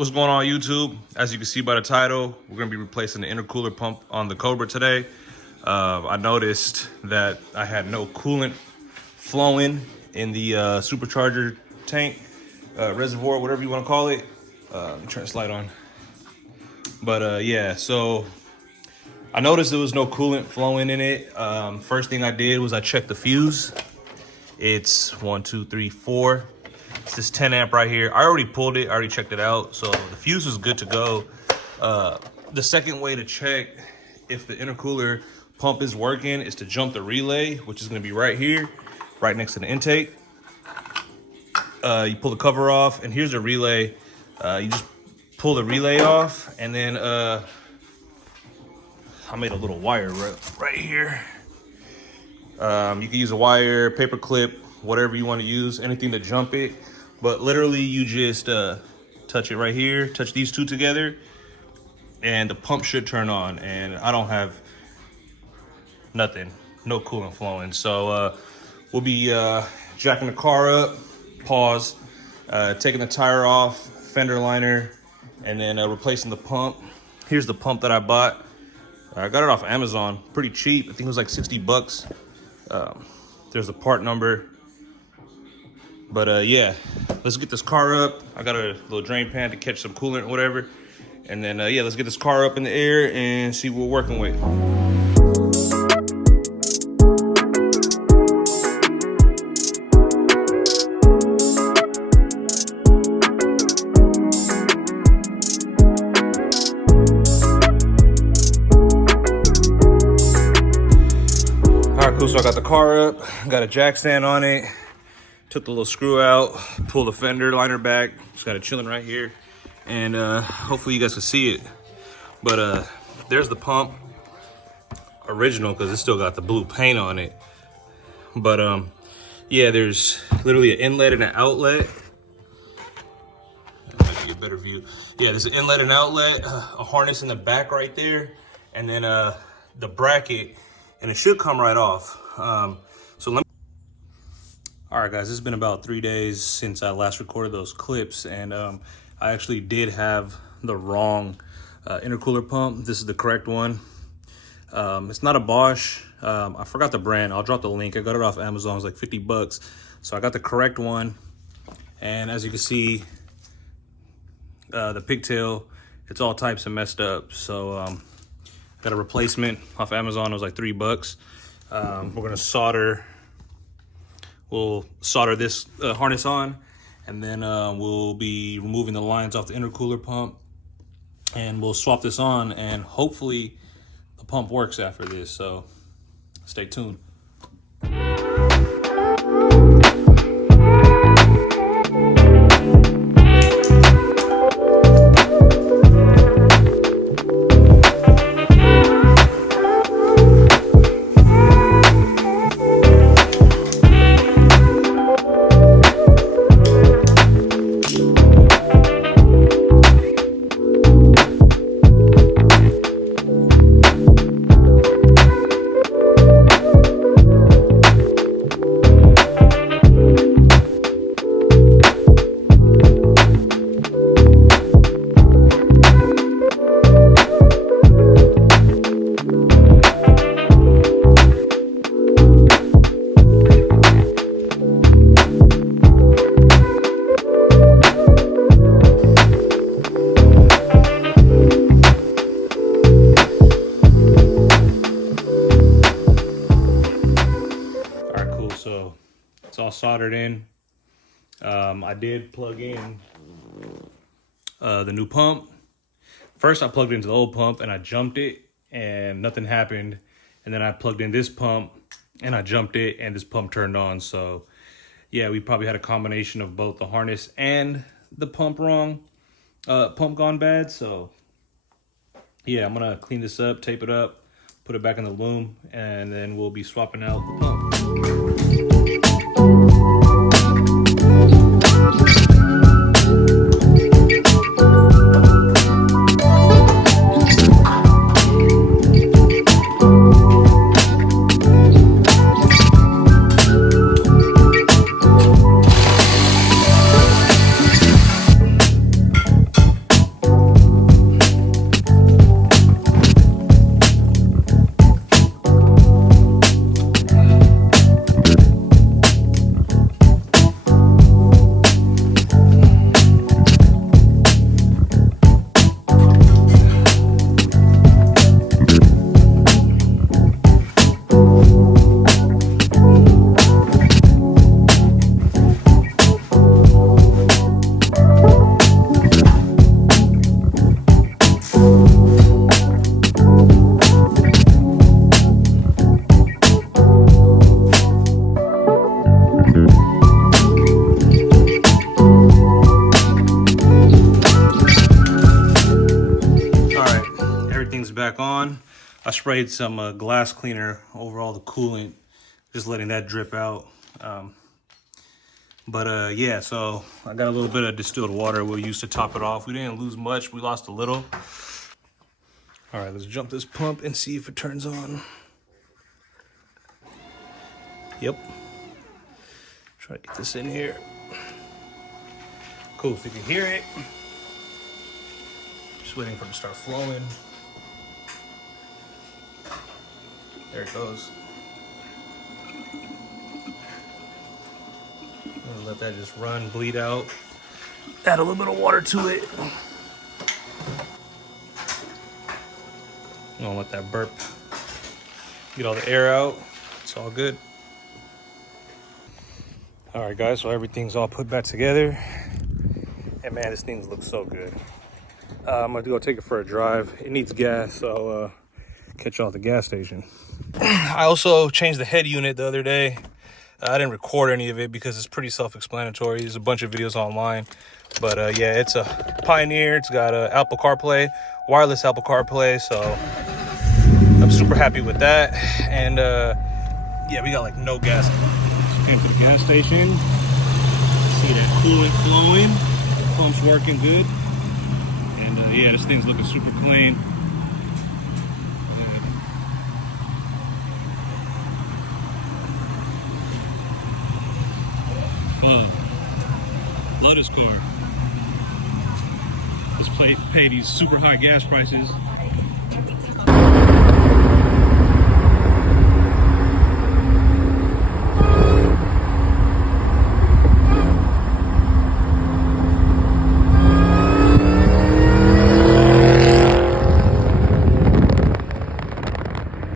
What's going on YouTube? As you can see by the title, we're going to be replacing the intercooler pump on the Cobra today. I noticed that I had no coolant flowing in the supercharger tank, reservoir, whatever you want to call it. Let me turn this light on. But yeah, so I noticed there was no coolant flowing in it. First thing I did was I checked the fuse. It's 1, 2, 3, 4. It's this 10 amp right here. I already pulled it, I already checked it out. So the fuse is good to go. The second way to check if the intercooler pump is working is to jump the relay, which is gonna be right here, right next to the intake. You pull the cover off, and here's the relay. You just pull the relay off, and then I made a little wire right here. You can use a wire, paper clip, whatever you want to use, anything to jump it. But literally, you just touch it right here, touch these two together, and the pump should turn on. And I don't have nothing, no coolant flowing. So we'll be jacking the car up, pause, taking the tire off, fender liner, and then replacing the pump. Here's the pump that I bought. I got it off Amazon, pretty cheap. I think it was like 60 bucks. There's a part number. But yeah, let's get this car up. I got a little drain pan to catch some coolant or whatever. And then yeah, let's get this car up in the air and see what we're working with. All right, cool, so I got the car up, got a jack stand on it. Took the little screw out, pulled the fender liner back. Just got it chilling right here. And hopefully you guys can see it. But there's the pump, original, because it's still got the blue paint on it. But yeah, there's literally an inlet and an outlet. I might get a better view. Yeah, there's an inlet and outlet, a harness in the back right there, and then the bracket, and it should come right off. So let me. All right, guys, it's been about 3 days since I last recorded those clips, and I actually did have the wrong intercooler pump. This is the correct one. It's not a Bosch. I forgot the brand. I'll drop the link. I got it off Amazon. It was like 50 bucks. So I got the correct one. And as you can see, the pigtail, it's all types of messed up. So I got a replacement off Amazon. It was like 3 bucks. We're going to solder. We'll solder this harness on, and then we'll be removing the lines off the intercooler pump, and we'll swap this on, and hopefully the pump works after this, so stay tuned. So it's all soldered in. I did plug in the new pump. First I plugged into the old pump and I jumped it and nothing happened. And then I plugged in this pump and I jumped it and this pump turned on. So yeah, we probably had a combination of both the harness and the pump wrong, pump gone bad. So yeah, I'm gonna clean this up, tape it up, put it back in the loom, and then we'll be swapping out the pump. I sprayed some glass cleaner over all the coolant, just letting that drip out. Yeah, so I got a little bit of distilled water we'll use to top it off. We didn't lose much, we lost a little. All right, let's jump this pump and see if it turns on. Yep. Try to get this in here. Cool, if you can hear it. Just waiting for it to start flowing. There it goes. I'm gonna let that just run, bleed out. Add a little bit of water to it. I'm gonna let that burp get all the air out. It's all good. All right, guys, so everything's all put back together. And man, this thing looks so good. I'm gonna go take it for a drive. It needs gas, so catch y'all at the gas station. I also changed the head unit the other day. I didn't record any of it because it's pretty self-explanatory. There's a bunch of videos online. But yeah, it's a Pioneer. It's got Apple CarPlay, wireless Apple CarPlay. So I'm super happy with that. And yeah, we got like no gas. So came to the gas station. See that coolant flowing. Pump's working good. And yeah, this thing's looking super clean. Love this car. Let's pay these super high gas prices.